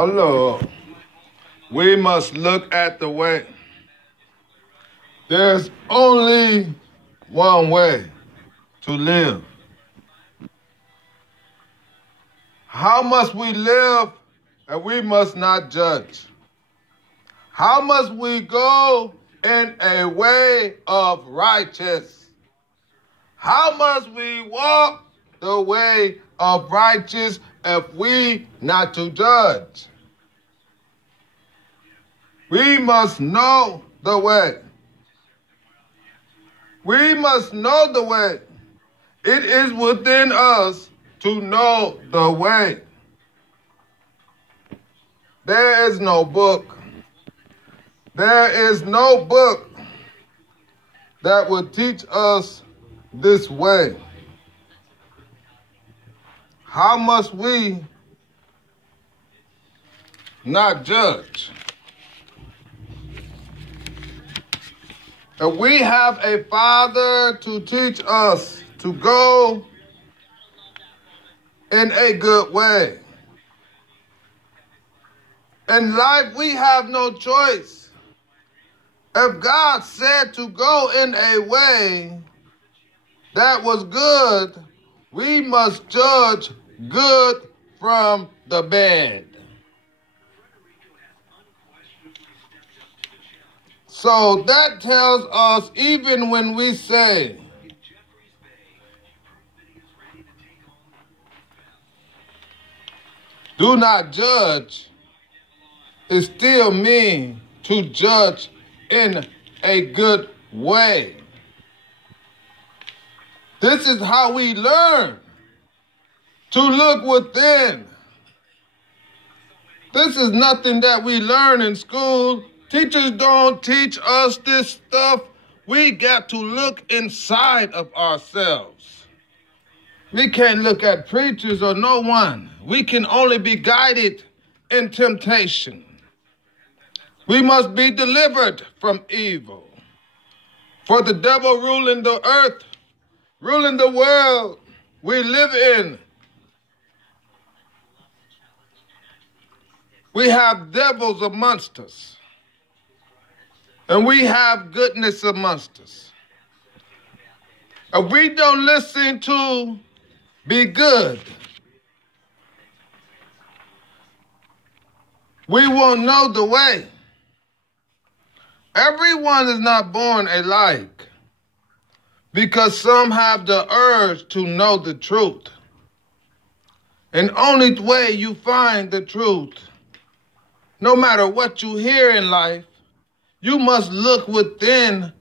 Hello. We must look at the way. There's only one way to live. How must we live? And we must not judge. How must we go in a way of righteous? How must we walk the way of righteous if we not to judge? We must know the way. We must know the way. It is within us to know the way. There is no book. There is no book that will teach us this way. How must we not judge? If we have a Father to teach us to go in a good way. In life, we have no choice. If God said to go in a way that was good, we must judge good from the bad. So that tells us, even when we say, do not judge, it still means to judge in a good way. This is how we learn to look within. This is nothing that we learn in school. Teachers don't teach us this stuff. We got to look inside of ourselves. We can't look at preachers or no one. We can only be guided in temptation. We must be delivered from evil. For the devil ruling the earth, ruling the world we live in. We have devils amongst us. And we have goodness amongst us. If we don't listen to be good, we won't know the way. Everyone is not born alike because some have the urge to know the truth. And only way you find the truth, no matter what you hear in life, you must look within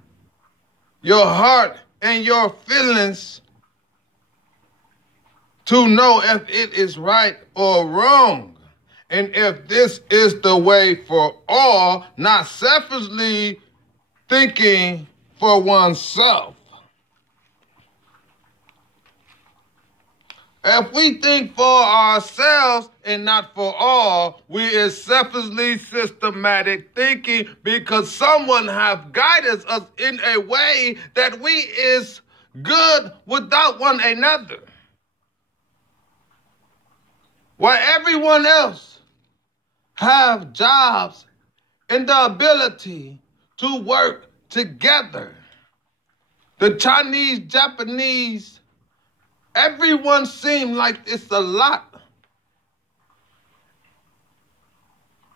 your heart and your feelings to know if it is right or wrong. And if this is the way for all, not selfishly thinking for oneself. If we think for ourselves and not for all, we is selfishly systematic thinking because someone have guided us in a way that we is good without one another. While everyone else have jobs and the ability to work together. The Chinese, Japanese, everyone seems like it's a lot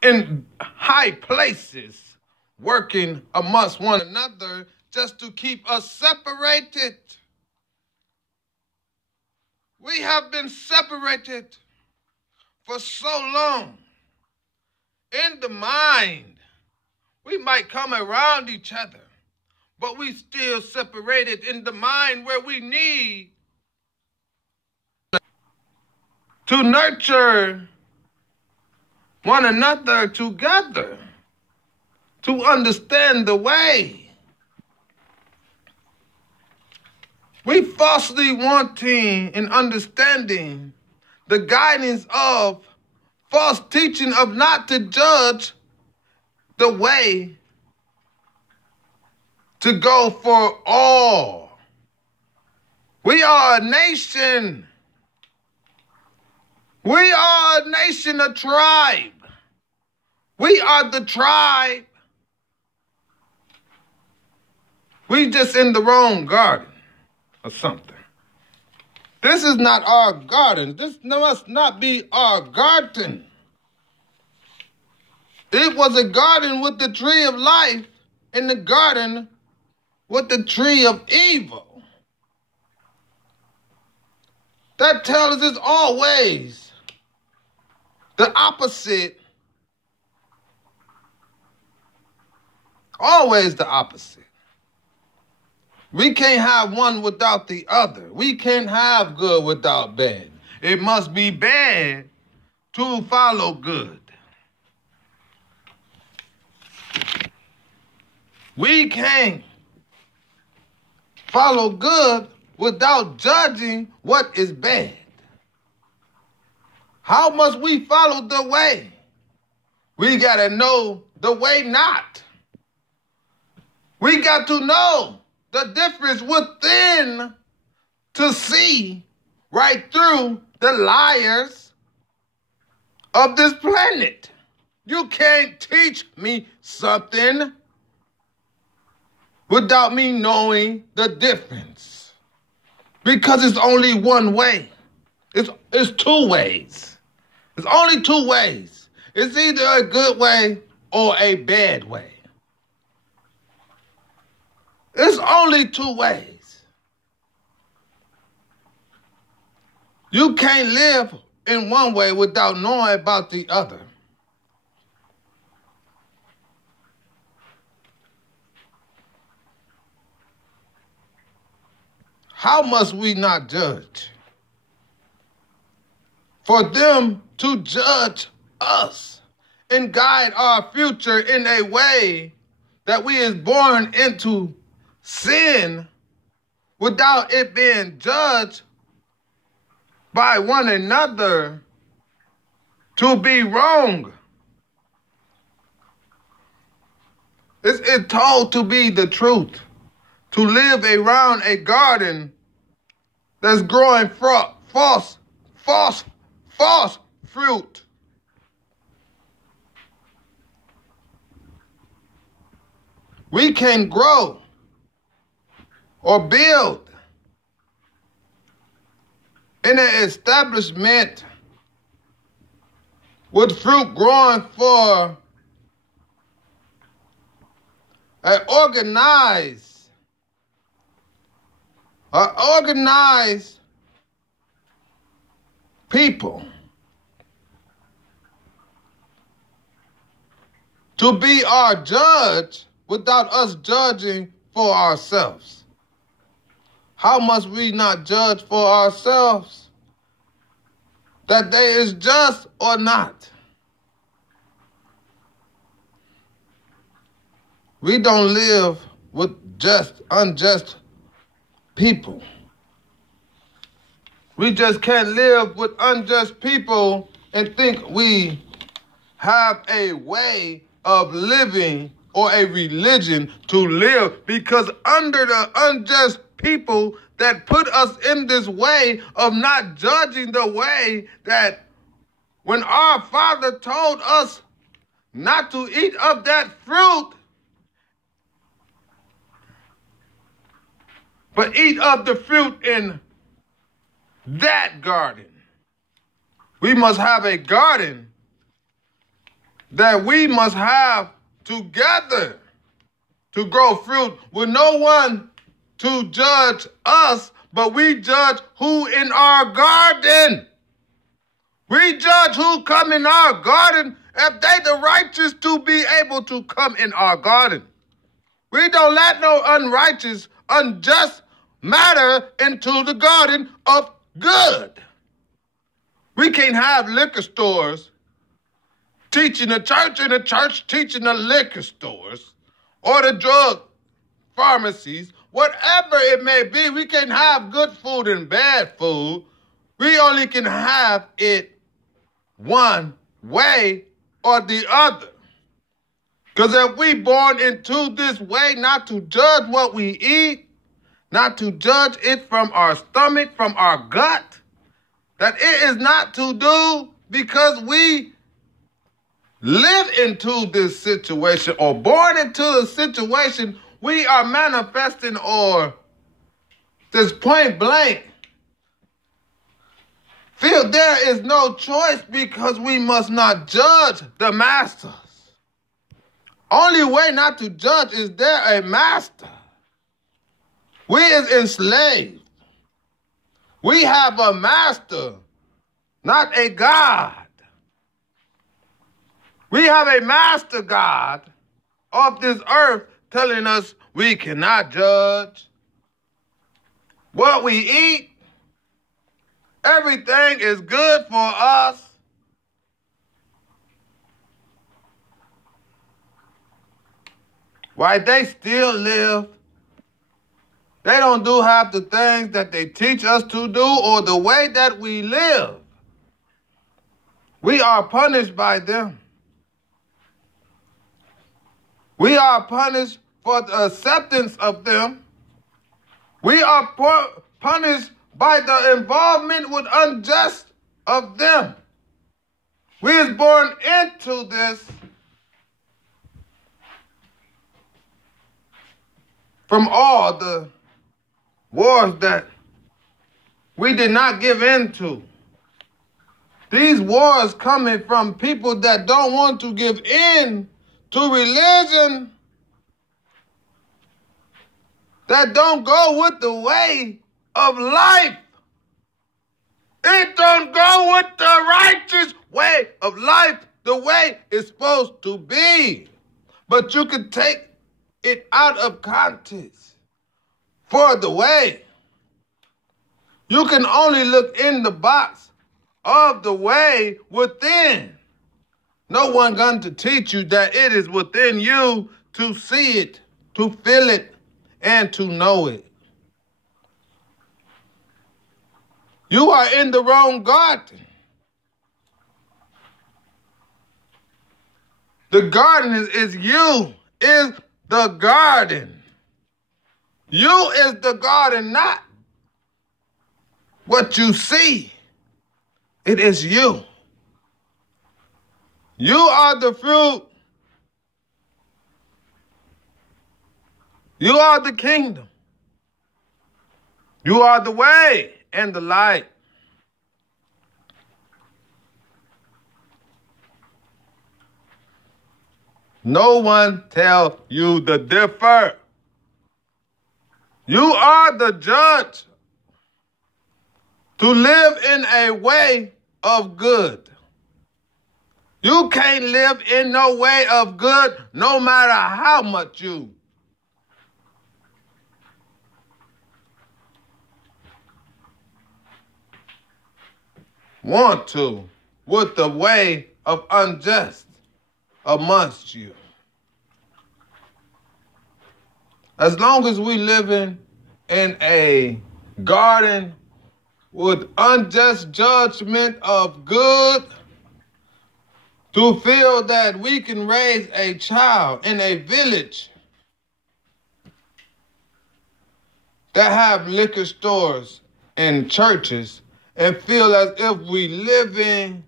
in high places working amongst one another just to keep us separated. We have been separated for so long. In the mind, we might come around each other, but we still separated in the mind where we need to nurture one another together, to understand the way. We falsely wanting and understanding the guidance of false teaching of not to judge the way to go for all. We are a nation. We are a nation, a tribe. We are the tribe. We just in the wrong garden or something. This is not our garden. This must not be our garden. It was a garden with the tree of life and the garden with the tree of evil. That tells us it's always the opposite. Always the opposite. We can't have one without the other. We can't have good without bad. It must be bad to follow good. We can't follow good without judging what is bad. How must we follow the way? We got to know the way not. We got to know the difference within to see right through the liars of this planet. You can't teach me something without me knowing the difference. Because it's only one way. It's two ways. It's only two ways. It's either a good way or a bad way. It's only two ways. You can't live in one way without knowing about the other. How must we not judge? For them to judge us and guide our future in a way that we is born into sin without it being judged by one another to be wrong. It's told to be the truth, to live around a garden that's growing false fruit. We can grow or build in an establishment with fruit growing for an organized people to be our judge without us judging for ourselves. How must we not judge for ourselves that they is just or not? We don't live with unjust people. We just can't live with unjust people and think we have a way of living or a religion to live, because under the unjust people that put us in this way of not judging the way that when our Father told us not to eat of that fruit, but eat of the fruit in that garden. We must have a garden that we must have together to grow fruit with no one to judge us, but we judge who in our garden. We judge who come in our garden if they the righteous to be able to come in our garden. We don't let no unrighteous, unjust matter into the garden of good. We can't have liquor stores teaching the church and the church teaching the liquor stores or the drug pharmacies. Whatever it may be, we can have good food and bad food. We only can have it one way or the other. Because if we born into this way not to judge what we eat, not to judge it from our stomach, from our gut, that it is not to do because we live into this situation or born into the situation we are manifesting, or just point blank feel there is no choice because we must not judge the masters. Only way not to judge is there a master. We is enslaved. We have a master, not a God. We have a master God of this earth telling us we cannot judge what we eat. Everything is good for us. Why they still live. They don't do half the things that they teach us to do or the way that we live. We are punished by them. We are punished for the acceptance of them. We are punished by the involvement with unjust of them. We is born into this from all the wars that we did not give in to. These wars coming from people that don't want to give in to religion, that don't go with the way of life. It don't go with the righteous way of life, the way it's supposed to be. But you can take it out of context for the way. You can only look in the box of the way within. No one going to teach you that it is within you to see it, to feel it, and to know it. You are in the wrong garden. The garden is you, is the garden. You is the garden, not what you see. It is you. You are the fruit. You are the kingdom. You are the way and the light. No one tell you the differ. You are the judge to live in a way of good. You can't live in no way of good no matter how much you want to with the way of unjust amongst you. As long as we living in a garden with unjust judgment of good, to feel that we can raise a child in a village that have liquor stores and churches and feel as if we living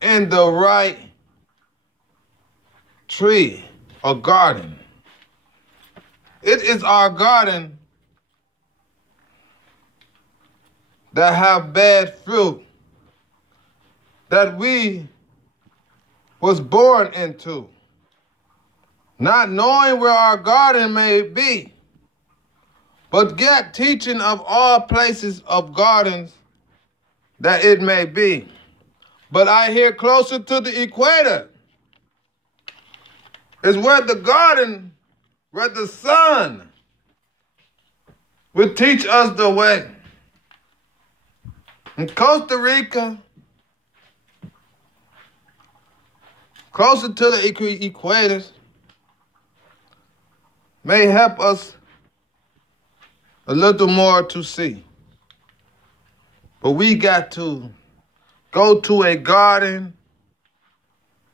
in the right tree or garden. It is our garden that have bad fruit that we was born into, not knowing where our garden may be, but get teaching of all places of gardens that it may be. But I hear closer to the equator is where the garden, where the sun will teach us the way. In Costa Rica, closer to the equators, may help us a little more to see. But we got to go to a garden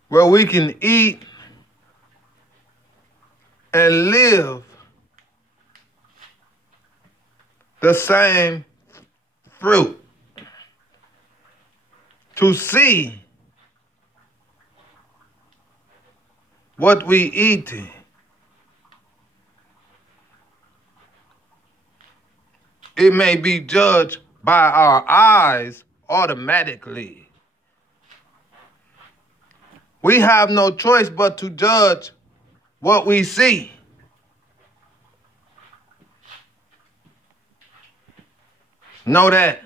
where we can eat and live the same fruit. To see what we eating. It may be judged by our eyes automatically. We have no choice but to judge what we see. Know that.